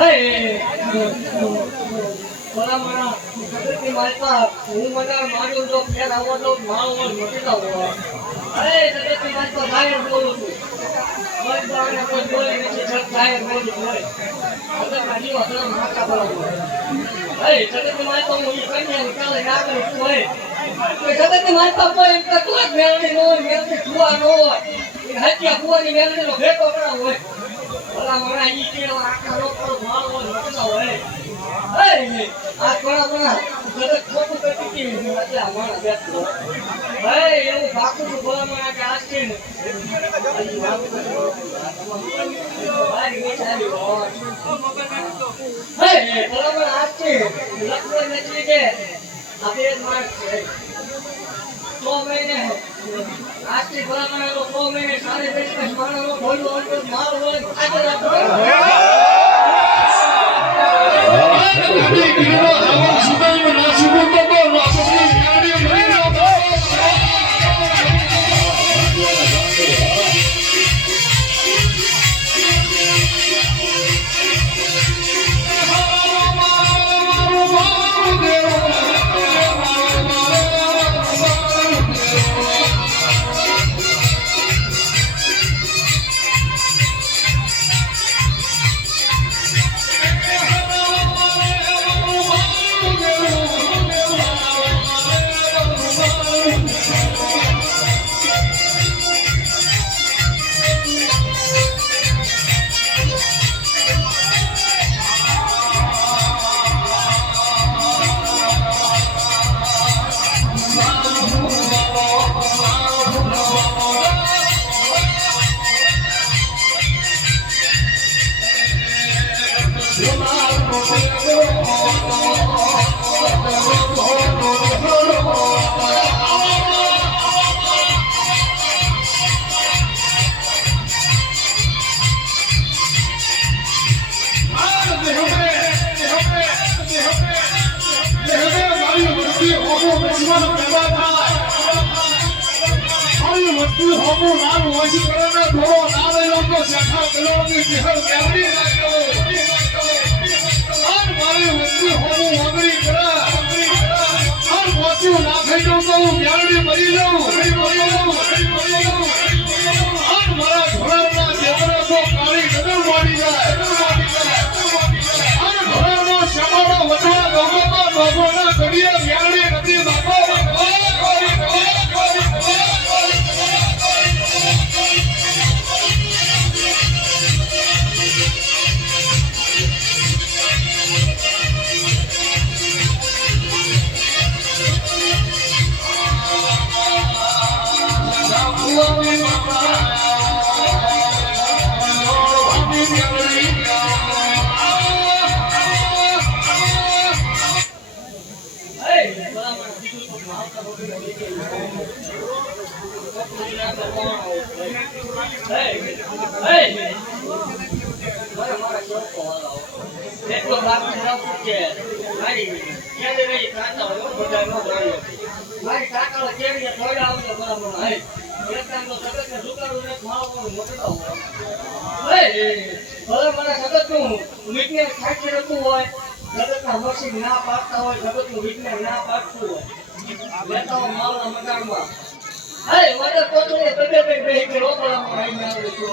Hey, હે બરાબર આજથી લખન નથી કે આપણે એક માણસ છે 100 મહિને આજથી બરાબર એનો 100 મહિને સારી રીતે માણસનો ભોળો અંતો મારો હોય આજે રાખો ના પાડતા હોય જગતનું વિજ્ઞાન ના પાડતું હોય લેતા માલના મકાનમાં હે મને પોતને બદે બેહી કે રોકડામાં આઈને આવે છે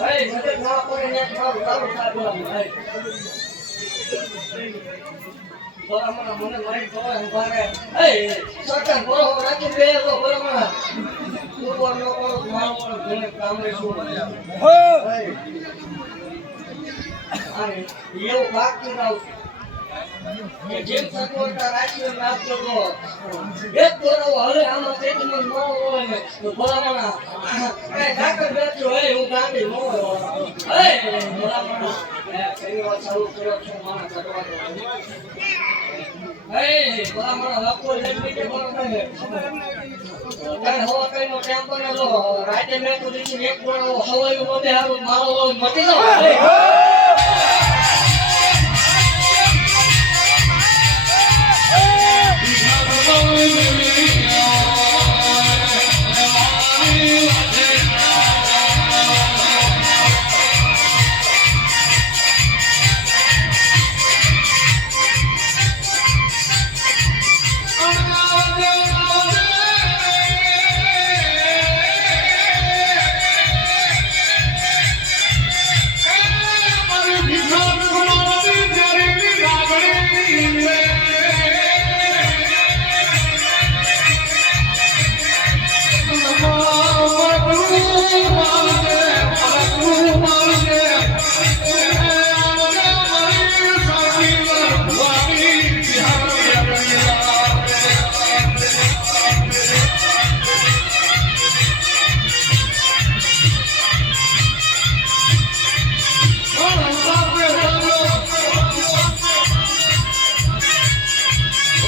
હે જગત ના પડે ને મારું તારું કાઢવાનું હે બરાબર મને મારી તોય ઉભારે હે સરકાર બરોબર રાખી દે તો બરાબર ઉપર નો કરો મારો ઘરે કામ રે શું હે આને એવું બાકી ના કે જેમ સકોટા રાખીને નાખતો તો એક દોરો હલે આમાં તેજમાં નો હોય ને તો બરાબર એ ડાક્ટર બેઠો હે હું ગાંધી નો હે બરાબર કઈ વાત ચાલુ કર્યો છે મારા કરવા દો હે બરાબર લખો લેવી કે બરાબર હે કઈ હવા કઈ નો ટાઈમ પર લો રાતે મે તો દીધી એક દોરો હવાયું મોઢે હારું મારો મટી જાવ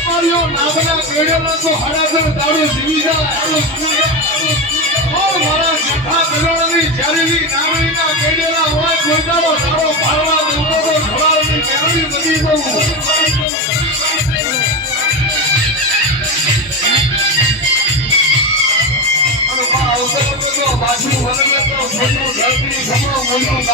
માર્યો નાગના કેડેલા તો હડાદર દારૂ જીવી જાય મારા જેઠા ગરણની ચારેલી નાગણીના કેડેલા હોય કોઈદાનો દારો ભાળવા દેતો તો ધોળાની મેળવી બધી બહુ અને બા અવસર તો બાજુ વરગે તો ધરતી ઘમો મોટું